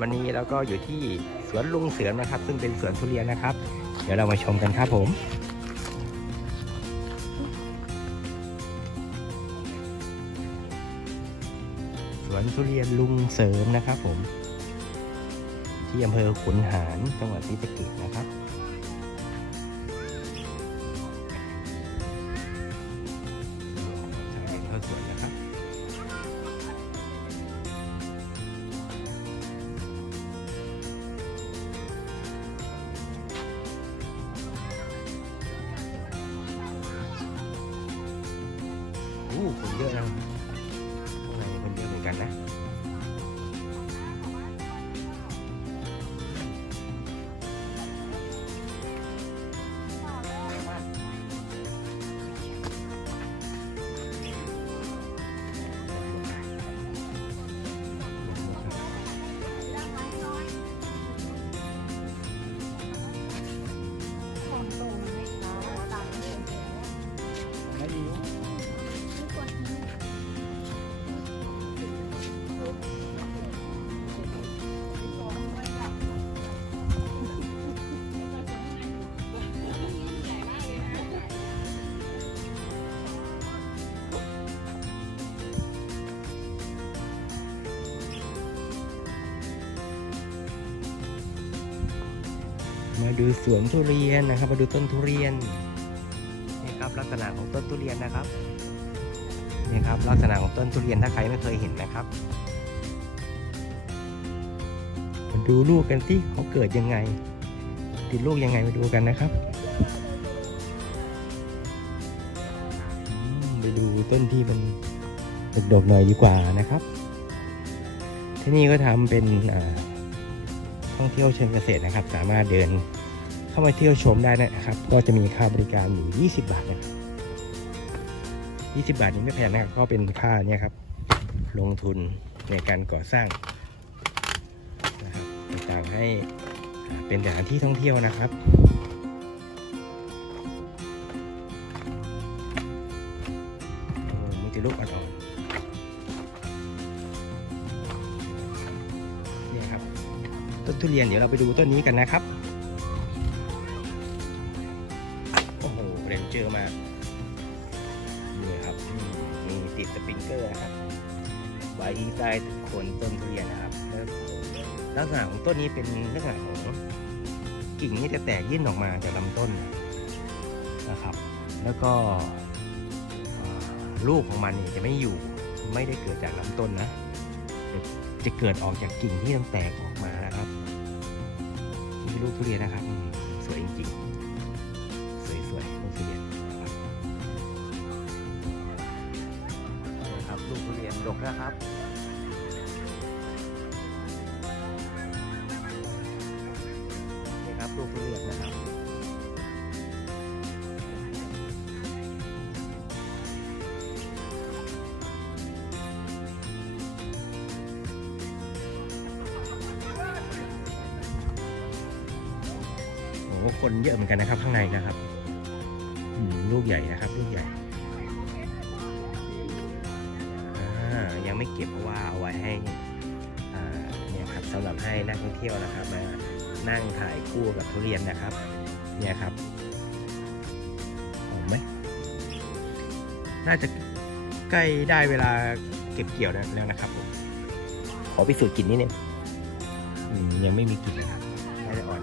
วันนี้เราก็อยู่ที่สวนลุงเสือนะครับ ซึ่งเป็นสวนทุเรียนนะครับ เดี๋ยวเรามาชมกันครับผมสวนทุเรียนลุงเสริมนะครับผม ที่อำเภอขุนหารจังหวัดศรีสะเกษนะครับ มาดูสวนทุเรียนนะครับ มาดูต้นทุเรียนนี่ครับลักษณะของต้นทุเรียนนะครับนี่ครับลักษณะของต้นทุเรียนถ้าใครไม่เคยเห็นนะครับมาดูลูกกันที่เขาเกิดยังไง ติดลูกยังไงมาดูกันนะครับไปดูต้นที่มันดกๆหน่อยดีกว่านะครับ ที่นี่ก็ทำเป็นท่องเที่ยวเชิงเกษตรนะครับ สามารถเดิน เข้ามาเที่ยวชมได้นะครับ ก็จะมีค่าบริการอยู่ 20 บาทนะครับ 20 บาทนี้ไม่แพงนะครับก็เป็นค่าเนี่ยครับ ลงทุนในการก่อสร้างนะครับต่างให้เป็นสถานที่ท่องเที่ยวนะครับมีแต่ลูกอ่อนๆเนี่ยครับ ต้นทุเรียนเดี๋ยวเราไปดูต้นนี้กันนะครับ นะครับไว้ใต้โคนต้นทุเรียนนะครับลักษณะของต้นนี้เป็นลักษณะของกิ่งที่จะแตกยื่นออกมาจากลำต้นนะครับ แล้วก็ลูกของมันนี่จะไม่อยู่ไม่ได้เกิดจากลำต้นนะจะเกิดออกจากกิ่งที่มันแตกออกมานะครับนี่คือลูกทุเรียนนะครับสวยจริงๆ ลูกทุเรียนดกนะครับ นี่ครับลูกทุเรียนนะครับ โอ้โหคนเยอะเหมือนกันนะครับข้างในนะครับลูกใหญ่นะครับลูกใหญ่ ยังไม่เก็บเพราะว่าเอาไว้ให้เนี่ยครับสำหรับให้นักท่องเที่ยวนะครับมานั่งถ่ายคู่กับทุเรียนนะครับ เนี่ยครับหอมไหมน่าจะใกล้ได้เวลาเก็บเกี่ยวแล้วนะครับผมขอไปสูดกลิ่นนิดนึงยังไม่มีกลิ่นเลยครับน่าจะอ่อน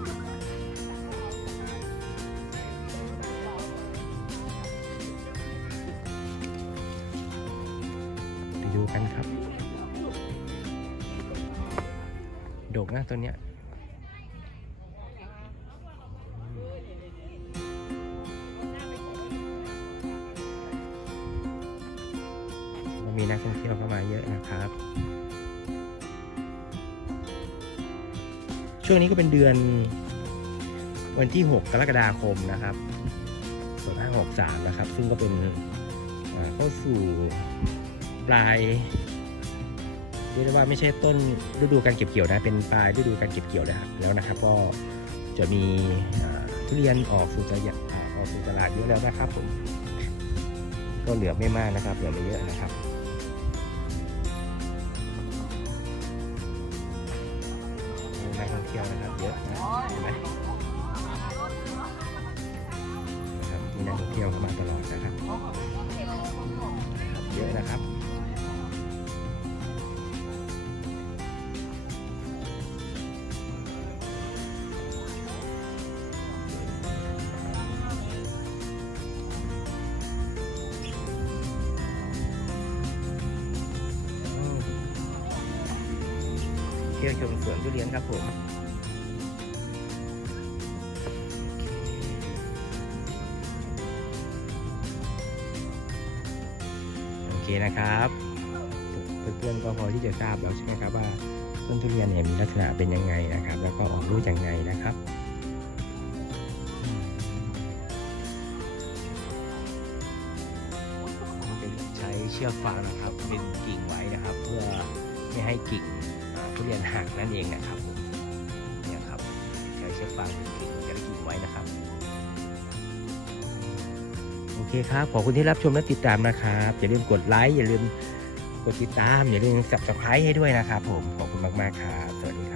ดูกันครับ โดกนะตัวเนี้ยมีนักท่องเที่ยวเข้ามาเยอะนะครับ ช่วงนี้ก็เป็นเดือนวันที่ 6 กรกฎาคมนะครับ2563 นะครับ ซึ่งก็เป็นเข้าสู่ ปลายเรียกได้ว่าไม่ใช่ต้นฤดูการเก็บเกี่ยวนะ เป็นปลายฤดูการเก็บเกี่ยวแล้วแล้วนะครับ ก็จะมีทุเรียนออกสู่ตลาดออกสู่ตลาดเยอะแล้วนะครับผมก็เหลือไม่มากนะครับ เหลือไม่เยอะนะครับที่ยวนะครับเยอะนะเห็นไหมนะครับมีนักท่องเที่ยวเข้ามาตลอดนะครับ เยอะนะครับ ที่ยวชมสวนทุเรียนครับผมโอเคนะครับเพื่อนๆก็พอที่จะทราบแล้วใช่ไหมครับว่าต้นทุเรียนเนี่ยมีลักษณะเป็นยังไงนะครับ แล้วก็ออกลูกยังไงนะครับอืมเป็นใช้เชือกฟางนะครับดึงกิ่งไว้นะครับ เพื่อไม่ให้กิ่งอ่า ทุเรียนหักนั่นเองนะครับผมเนี่ยครับใช้เชือกฟางดึงกิ่งแต่ละกิ่งไว้นะครับ โอเคครับ ขอบคุณที่รับชมและติดตามนะครับ อย่าลืมกดไลค์อย่าลืมกดติดตามอย่าลืมสับสไครต์ให้ด้วยนะครับผมขอบคุณมากๆครับสวัสดีครับ